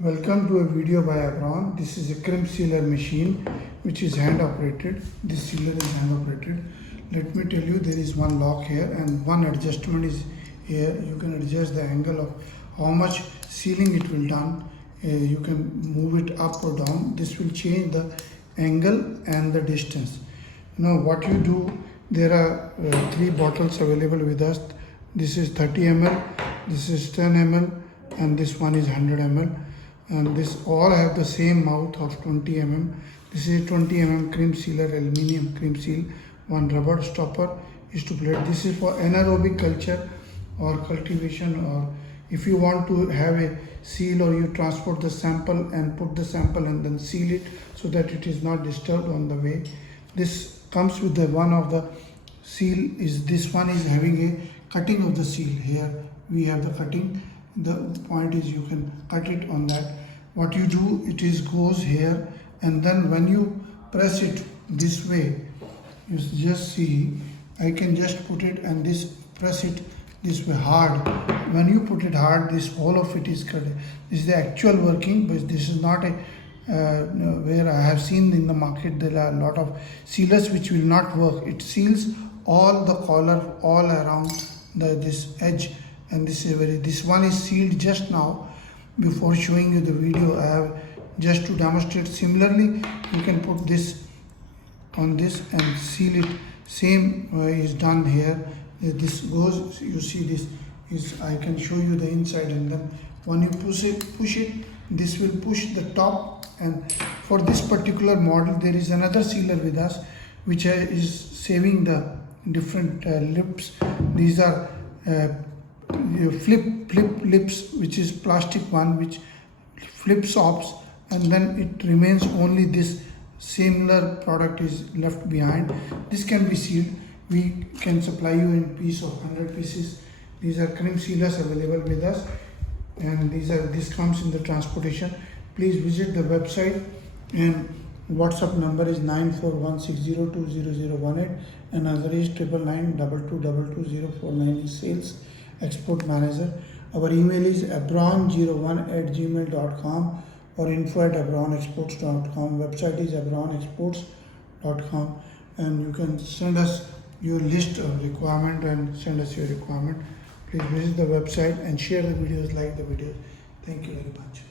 Welcome to a video by Abron. This is a crimp sealer machine which is hand operated. This sealer is hand operated. Let me tell you, there is one lock here and one adjustment is here. You can adjust the angle of how much sealing it will done. You can move it up or down. This will change the angle and the distance. Now what you do, there are 3 bottles available with us. This is 30 ml, this is 10 ml and this one is 100 ml. And this all have the same mouth of 20 mm. This is 20 mm crimp sealer, aluminium crimp seal. One rubber stopper is to plate. This is for anaerobic culture or cultivation, or if you want to have a seal or you transport the sample and put the sample and then seal it so that it is not disturbed on the way. This comes with the one of the seal is this one is having a cutting of the seal. Here we have the cutting. The point is you can cut it on that. What you do, it is goes here, and then when you press it this way, you just see I can just put it and this press it this way hard. When you put it hard, this whole of it is cut. This is the actual working, but this is not a where I have seen in the market there are a lot of sealers which will not work. It seals all the collar all around this edge. And this one is sealed just now. Before showing you the video, I have just to demonstrate. Similarly, you can put this on this and seal it. Same is done here. This goes, you see this is, I can show you the inside, and then when you push it, this will push the top. And for this particular model, there is another sealer with us which is saving the different lips. These are flip lips, which is plastic one which flips off, and then it remains only this similar product is left behind. This can be sealed. We can supply you in piece of 100 pieces. These are crimp sealers available with us, and this comes in the transportation. Please visit the website, and WhatsApp number is 9416020018, and other is 9992222049 is sales export manager. Our email is abron01@gmail.com or info@abronexports.com. Website is abronexports.com, and you can send us your list of requirement and send us your requirement. Please visit the website and share the videos, like the videos. Thank you very much.